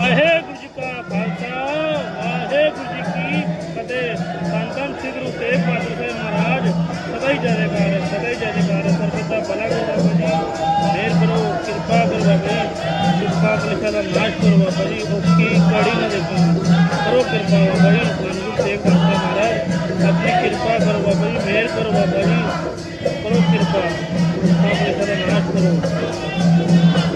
ਵਾਹਿਗੁਰੂ ਜੀ ਕਾ ਖਾਲਸਾ ਵਾਹਿਗੁਰੂ ਜੀ ਕੀ ਫਤਿਹ ਧੰਨ ਧੰਨ ਸ੍ਰੀ ਗੁਰੂ ਤੇਗ ਬਹਾਦਰ ਸਾਹਿਬ ਮਹਾਰਾਜ ਸਦਾ ਹੀ ਜੈਕਾਰ ਹੈ ਸਦਾ ਹੀ ਜੈਕਾਰ ਹੈ ਸਰਬਤ ਦਾ ਭਲਾ ਕਰੋ ਬਾਬਾ ਜੀ ਮਿਹਰ ਕਰੋ ਕਿਰਪਾ ਕਰੋ ਬਾਬਾ ਜੀ ਕਿਰਪਾ ਕਲਿਸ਼ਾ ਦਾ ਨਾਸ਼ ਕਰੋ ਬਾਬਾ ਜੀ ਔਖੀ ਕੜੀ ਨਾ ਦੇਖੋ ਕਰੋ ਕਿਰਪਾ ਬਾਬਾ ਜੀ ਧੰਨ ਗੁਰੂ ਤੇਗ ਬਹਾਦਰ ਸਾਹਿਬ ਮਹਾਰਾਜ ਆਪਣੀ ਕਿਰਪਾ ਕਰੋ ਬਾਬਾ ਜੀ ਮਿਹਰ ਕਰੋ ਬਾਬਾ ਜੀ ਕਰੋ ਕਿਰਪਾ ਕਿਰਪਾ ਕਲਿਸ਼ਾ ਦਾ ਨਾਸ਼ ਕਰੋ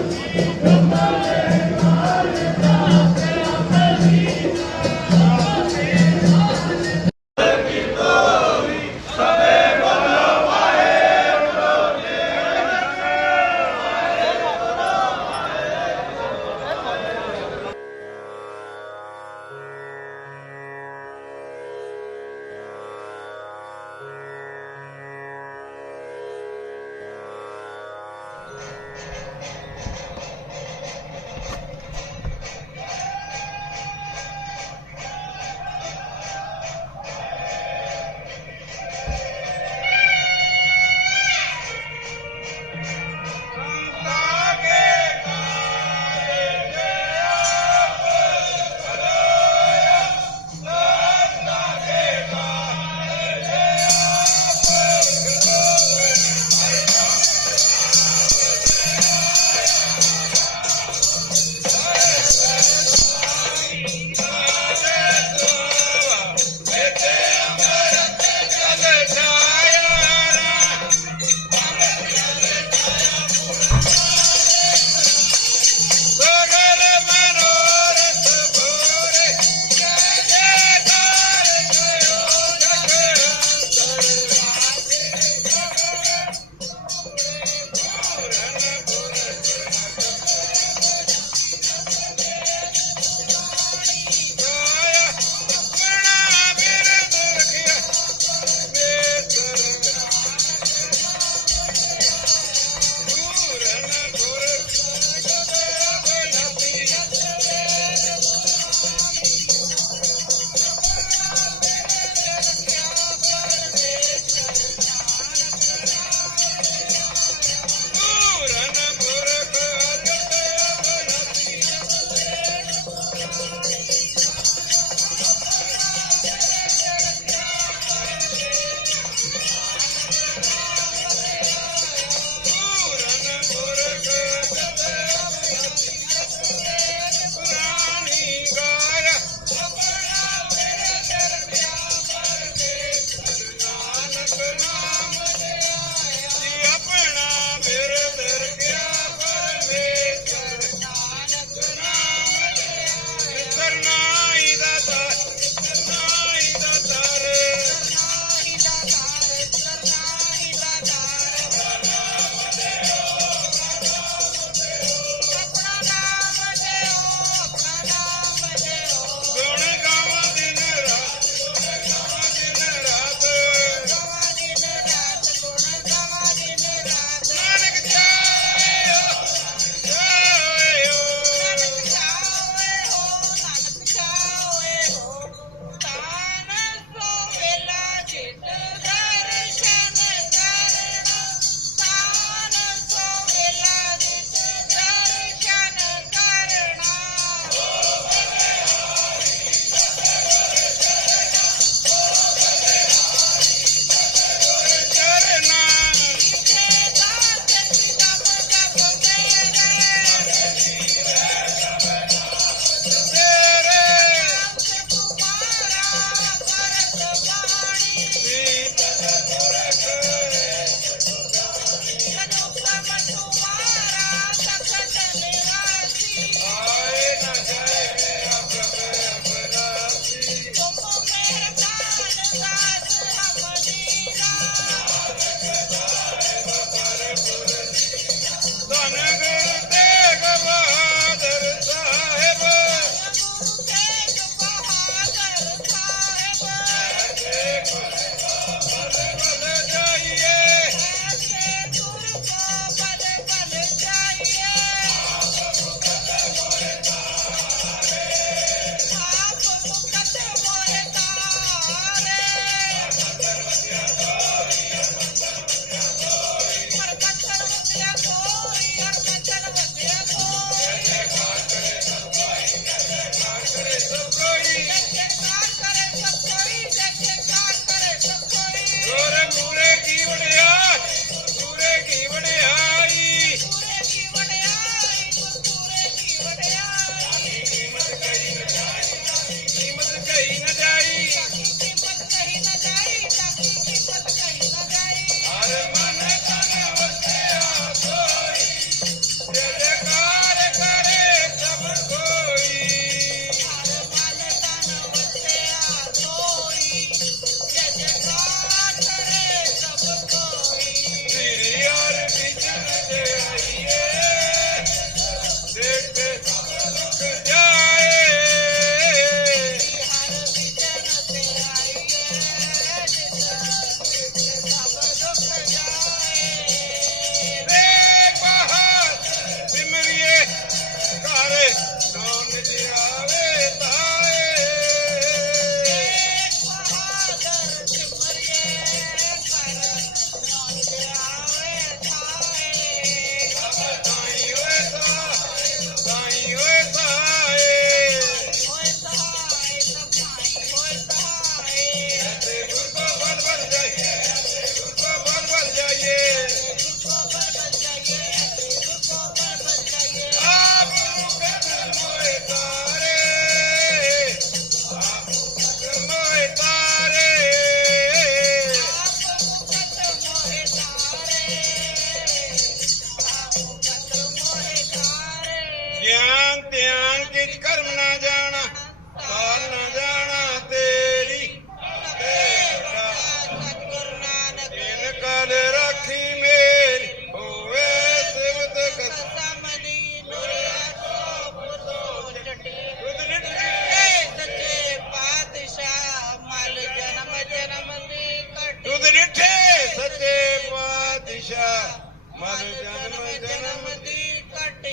ਪਾਤਸ਼ਾਹ ਮਨ ਜਨਮ ਜਨਮ ਦੀ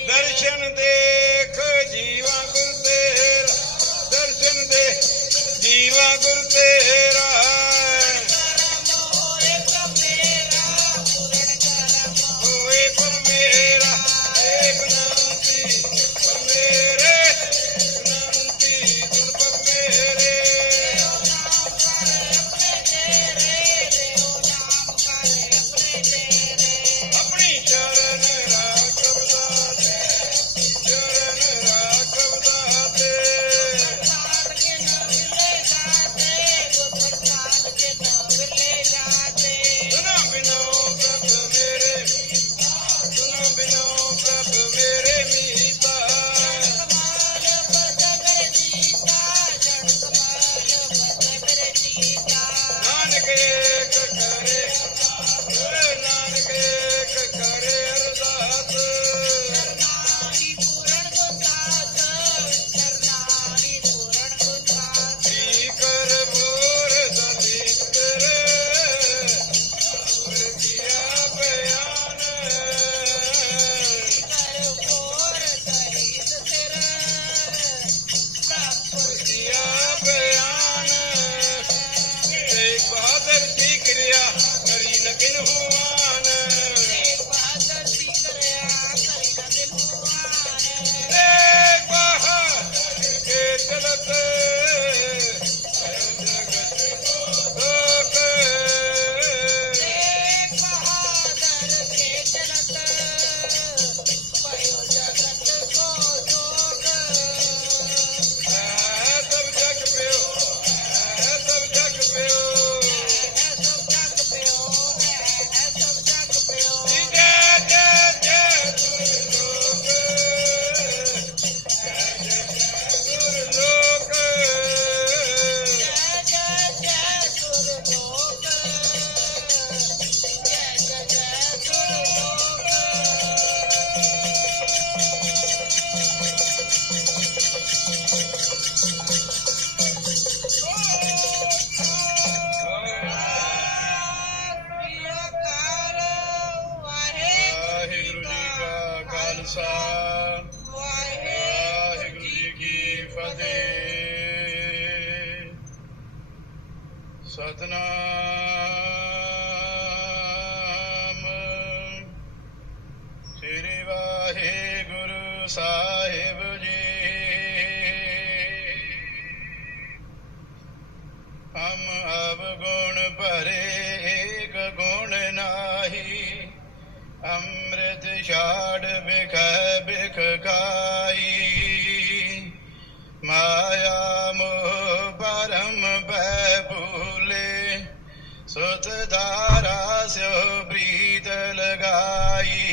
ਦਰਸ਼ਨ ਦੇਖ ਜੀਵਾ ਗੁਰ ਤੇਰਾ ਦਰਸ਼ਨ ਦੇ ਜੀਵਾ ਗੁਰ ਤੇਰਾ। ਗੁਣ ਭਰੇ ਏਕ ਗੁਣ ਨਾਹੀ। ਅੰਮ੍ਰਿਤ ਛਾੜ ਬਿਖ ਬਿਖ ਖਾਈ ਮਾਇਆ ਮੋਹ ਪਰਮ ਬੈ ਭੂਲੇ। ਸੁਤ ਧਾਰਾ ਸਿਓ ਪ੍ਰੀਤ ਲਗਾਈ।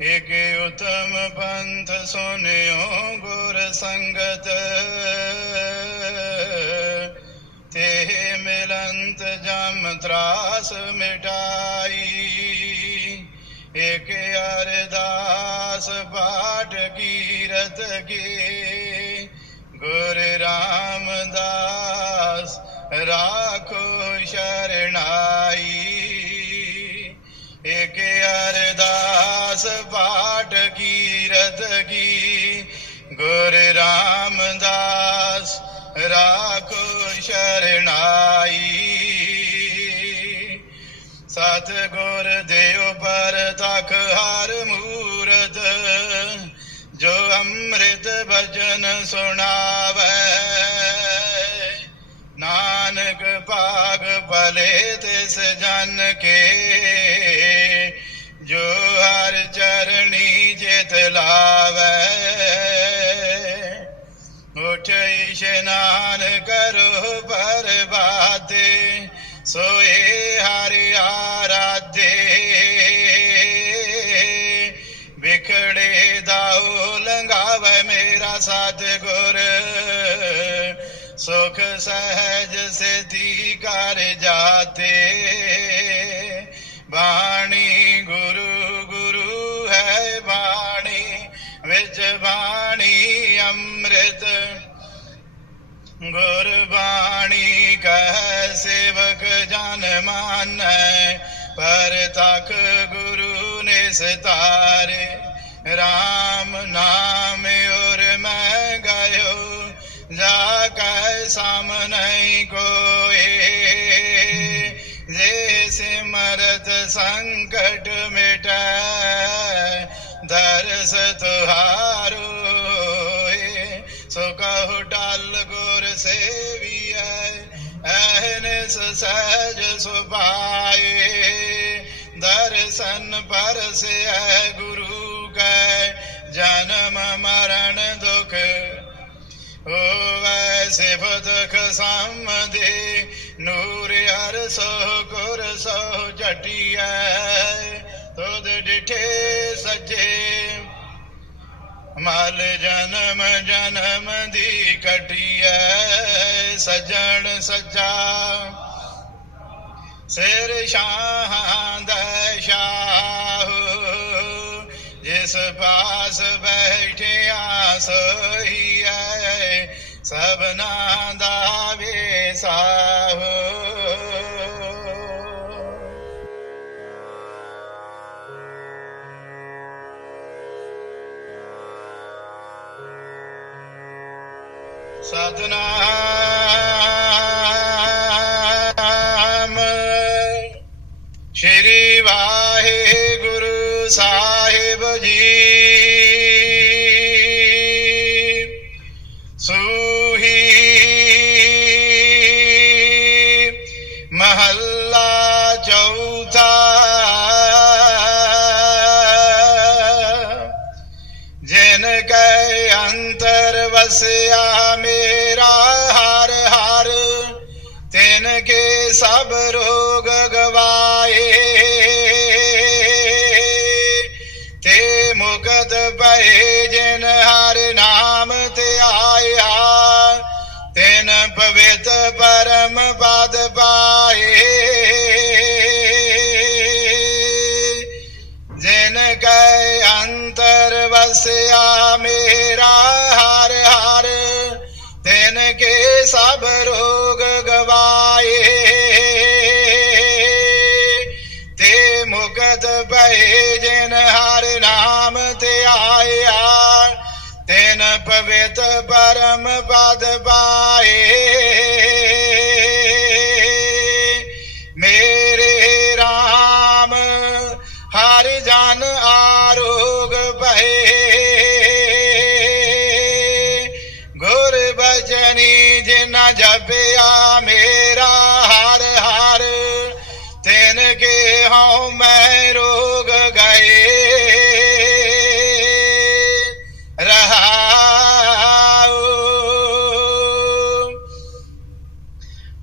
ਇਕ ਉਤਮ ਪੰਥ ਸੁਨਿਓ ਗੁਰ ਸੰਗਤ। ਮਿਲੰਤ ਜਮ ਤਰਾਸ ਮਿਟਾਈ। ਇਕ ਅਰਦਾਸ ਬਾਟ ਕੀਰਤ ਕੀ ਗੁਰ ਰਾਮਦਾਸ ਰਾਖੋ ਸ਼ਰਣਾਈ ਇਕ ਅਰਦਾਸ ਬਾਟ ਕੀਰਤ ਕੀ ਗੁਰ ਰਾਮਦਾਸ ਰਾਖ ਸ਼ਰਣਾਈ ਸਤ ਗੁਰ ਦੇਵ ਪਰ ਤਖ ਹਰ ਮੂਰਤ, ਜੋ ਅੰਮ੍ਰਿਤ ਭਜਨ ਸੁਣਾਵੇ। ਨਾਨਕ ਭਾਗ ਭਲੇ ਤਿਸ ਜਨ ਕੇ, ਜੋ ਹਰ ਚਰਣੀ ਜਿਤ ਲਾਵੇ। ਇਸ਼ਨਾਨ ਕਰੋ ਪਰਬਾਤੇ ਸੋਏ ਹਰਿ ਆਰਾਧੇ। ਵਿਖੜੇ ਦਾ ਗੁਰ ਸੁਖ ਸਹਿਜ ਸਿਧੀ ਕਰ ਜਾਤੇ। ਬਾਣੀ ਗੁਰੂ ਗੁਰੂ ਹੈ ਬਾਣੀ। ਵਿੱਚ ਬਾਣੀ ਅੰਮ੍ਰਿਤ। ਗੁਰਬਾਣੀ ਕਹ ਸੇਵਕ ਜਨ ਮਾਨੈ, ਪਰ ਤਖ ਗੁਰੂ ਨੇ ਸਤਾਰੇ RAM ਨਾਮ ਔਰ ਮੈਂ ਗਇਓ, ਜਾ ਕੈ ਸਾਮਨੈ ਕੋਏ। ਜੇ ਸਿਮਰਤ ਸੰਕਟ ਐਨਸ ਸਹਿਜ ਸੁਭਾਏ ਦਰਸ਼ਨ ਪਰਸੈ ਗੁਰੂ ਕੈ ਜਨਮ ਮਰਨ ਦੁਖ ਹੋਵੈ ਸਿਫਤਖ ਸਮਦੇ ਨੂਰ ਹਰ ਸੋ ਗੁਰ ਸੋ ਜਟਿਐ ਤੁਧ ਡਿਠੇ ਸੱਜੇ ਮਲ ਜਨਮ ਜਨਮ ਦੀ ਕਟਿਐ ਸਜਣ ਸੱਚਾ ਸਿਰ ਸ਼ਾਹਾਂ ਦਾ ਸ਼ਾਹੂ। ਜਿਸ ਪਾਸ ਬੈਠਿਆ ਸੋਈਐ ਸਭਨਾ ਦਾ ਵੇਸਾਹੂ ਸਤਨਾਮ ਪਵਿੱਤ ਪਰਮ ਪਦ ਪਾਏ।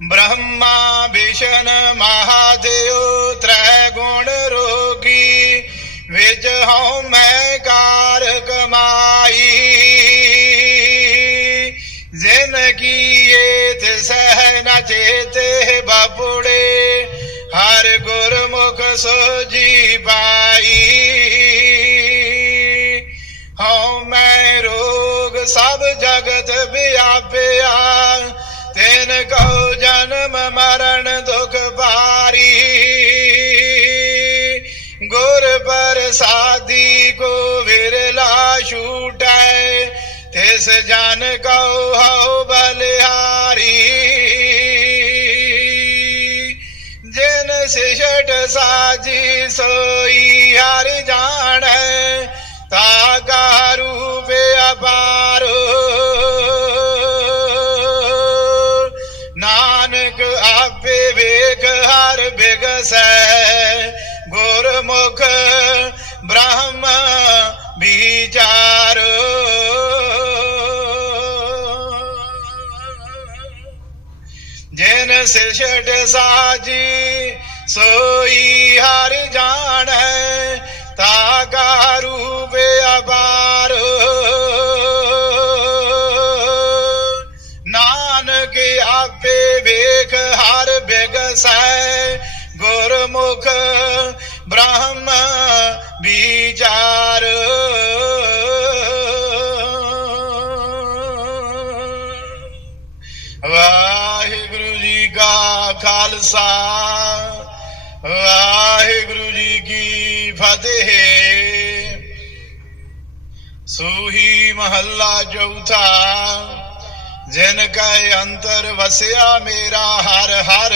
ਬ੍ਰਹਮਾ ਵਿਸ਼ਨ ਮਹਾਦੇਵ, ਤ੍ਰੈ ਗੁਣ ਰੋਗੀ, ਵਿਜ ਹਉ ਮੈਂ ਕਾਰ ਕਮਾਈ। ਜਿਨ ਕੀਏ ਤਿਸਹਿ ਨ ਚੇਤੇ ਬਾਪੁੜੇ ਹਰ ਗੁਰਮੁਖ ਸੋਜੀ ਪਾਈ। ਹਉ ਮੈਂ ਰੋਗ ਸਭ ਜਗਤ ਵਿਆਪਿਆ ਤਿਨ ਕਉ ਜਨਮ ਮਰਨ ਦੁਖ ਭਾਰੀ। ਗੁਰ ਪ੍ਰਸਾਦੀ ਕੋ ਵਿਰਲਾ ਛੂਟੈ, ਤਿਸ ਜਨ ਕਉ ਹਉ ਬਲਿਹਾਰੀ। ਜਿਨ ਸਿਸ਼ਟ ਸਾਜੀ ਸੋਈ ਹਰ ਜਾਣੈ, ਤਾ ਕਾ ਰੂਪ ਅਪਾਰੋ। ਸੈ ਗੁਰਮੁਖ ਬ੍ਰਹਮ ਵਿਚਾਰ। ਜਿਨ ਸਿਸ਼ਟ ਸਾਜੀ ਸੋਈ ਹਰ ਜਾਣੈ ਤਾ ਕਾ ਰੂਪ ਖਾਲਸਾ। ਵਾਹਿਗੁਰੂ ਜੀ ਕੀ ਫਤਿਹ। ਸੂਹੀ ਮਹੱਲਾ ਜੋਥਾ ਜਿਨ ਕੈ ਅੰਤਰ ਵਸਿਆ ਮੇਰਾ ਹਰ ਹਰ,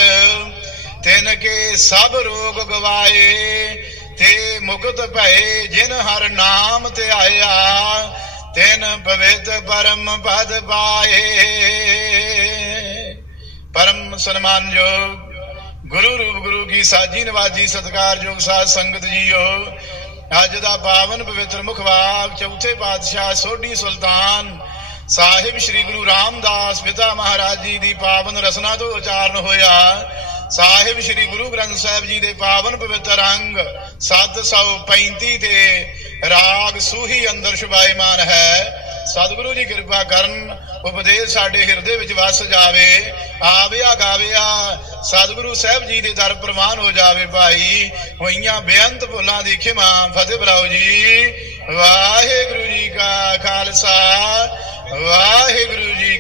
ਤਿਨ ਕੇ ਸਭ ਰੋਗ ਗਵਾਏ, ਤੇ ਮੁਕਤ ਭਏ ਜਿਨ ਹਰ ਨਾਮ ਤੇ ਆਇਆ ਤਿਨ ਪਵਿੱਤ ਪਰਮ ਪਦ ਪਾਏ। ਪਰਮ ਸਨਮਾਨਯੋਗ ਗੁਰੂ ਰੂਪ ਗੁਰੂ ਕੀ ਸਾਜੀ ਨਵਾਜੀ ਸਤਕਾਰਯੋਗ ਸਾਧ ਸੰਗਤ ਜੀਓ। ਅੱਜ ਦਾ ਪਾਵਨ ਪਵਿੱਤਰ ਮੁਖਵਾਕ ਚੌਥੇ ਪਾਤਸ਼ਾਹ ਸੋਢੀ ਸੁਲਤਾਨ ਸਾਹਿਬ ਸ੍ਰੀ ਗੁਰੂ ਰਾਮਦਾਸ ਪਿਤਾ ਮਹਾਰਾਜ ਜੀ ਦੀ ਪਾਵਨ ਰਸਨਾ ਤੋਂ ਉਚਾਰਨ ਹੋਇਆ। ਸਾਹਿਬ ਸ੍ਰੀ ਗੁਰੂ ਗ੍ਰੰਥ ਸਾਹਿਬ ਜੀ ਦੇ ਪਾਵਨ ਪਵਿੱਤਰ ਅੰਗ 735 ਤੇ ਰਾਗ ਸੂਹੀ ਅੰਦਰ ਸ਼ੁਭਾਇਮਾਨ ਹੈ। ਸਤਿਗੁਰੂ ਜੀ ਕਿਰਪਾ ਕਰਨ, ਉਪਦੇਸ਼ ਸਾਡੇ ਹਿਰਦੇ ਵਿੱਚ ਵਸ ਜਾਵੇ, ਆਵਿਆ ਗਾਵਿਆ, ਸਤਿਗੁਰੂ ਸਾਹਿਬ ਜੀ ਦੇ ਦਰ ਪ੍ਰਵਾਨ ਹੋ ਜਾਵੇ ਭਾਈ। ਹੋਈਆਂ ਬੇਅੰਤ ਭੁੱਲਾਂ ਦੀ ਖਿਮਾ, ਫਤਿਹ ਬਰਾਓ ਜੀ। ਵਾਹਿਗੁਰੂ ਜੀ ਕਾ ਖਾਲਸਾ, ਵਾਹਿਗੁਰੂ ਜੀ